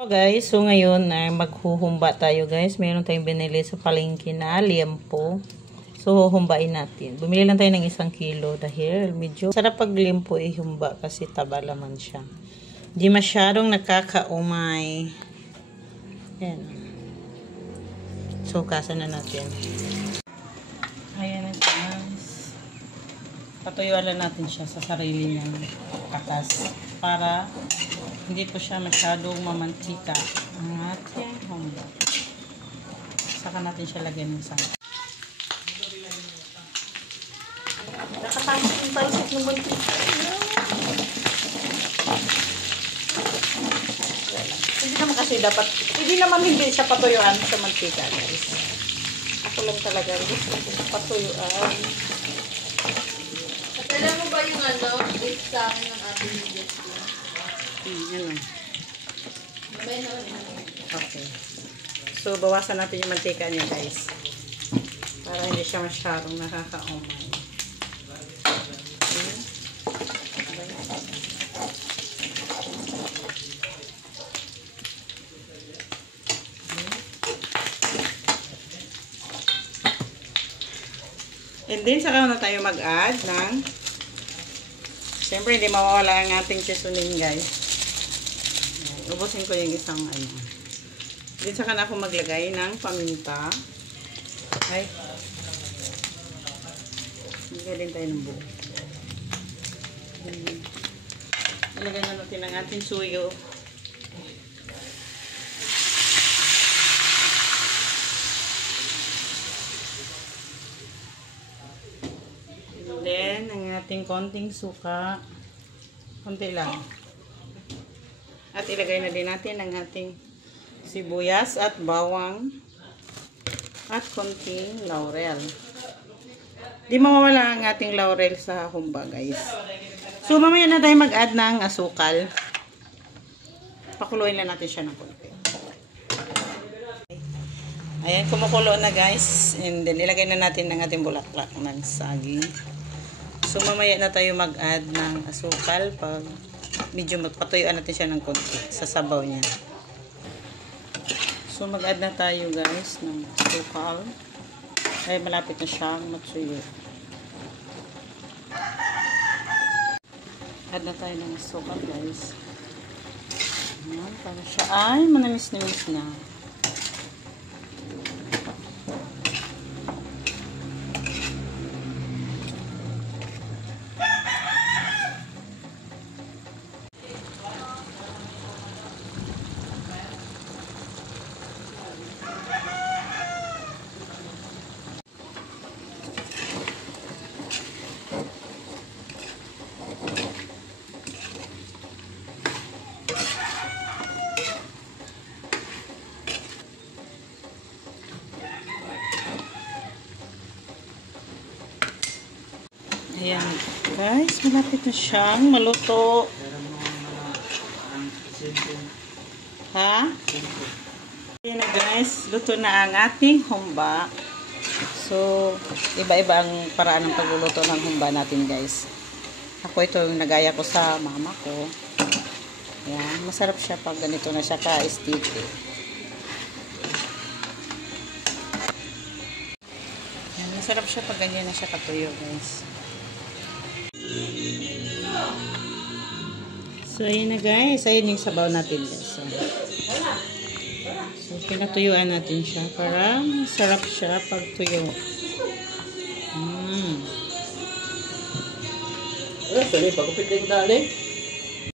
Guys, so ngayon maghuhumba tayo guys. Meron tayong binili sa palengke na liempo. So huhumbain natin. Bumili lang tayo ng 1 kilo dahil medyo sarap pag liempo ihumba kasi taba laman siya. Di masyadong nakakaumay. Ayan. So kasan na natin. Ayan na guys. Patuyuan lang natin siya sa sarili niyang katas para hindi po siya masyadong mamantika ang ating humba. Saka natin siya lagyan ng sangkap. Nakatapos yung talsik ng mantika. Hindi naman kasi dapat, hindi naman hindi siya patuyuan sa mantika guys. Ako lang talaga gusto ko patuyuan. At alam mo ba yung gift sa akin ng ating gift? Ano? Mamaya na. Okay. So, bawasan natin yung mantika niya, guys. Para hindi siya masyadong nakakaumay. Okay. And then, saka na tayo mag-add ng siyempre, hindi mawawala ang ating seasoning, guys. Ubusin ko yung isang ano. Then, saka na ako maglagay ng paminta. Ay. Maglagay din tayo ng buo. Ilagay na natin ang ating suyo. And then, ang ating konting suka. Konti lang. At ilagay na din natin ang ating sibuyas at bawang at konting laurel. Di mawawala ang ating laurel sa humba, guys. So, mamaya na tayo mag-add ng asukal. Pakuluin lang natin siya ng konti. Ayan, kumukulo na, guys. And then, ilagay na natin ang ating bulaklak ng saging. So, mamaya na tayo mag-add ng asukal pag medyo magpatuyuan natin siya ng konti sa sabaw niya. So, mag-add na tayo guys ng asukal. Ay, malapit na siyang matuyo. Add na tayo ng asukal guys. Ayan, para siya ay manamis-namis na. Ayan guys, malapit na siyang maluto. Ha? Ayan na guys, luto na ang ating humba. So, iba-iba ang paraan ng pagluluto ng humba natin guys. Ako ito yung nagaya ko sa mama ko. Ayan, masarap siya pag ganito na siya ka-sticky. Ayan, masarap siya pag ganyan na siya katuyo guys. So, ayan na guys. Ayan yung sabaw natin guys. So, pinatuyuan natin siya para sarap siya pag tuyo. Sorry, pagkupit din dali.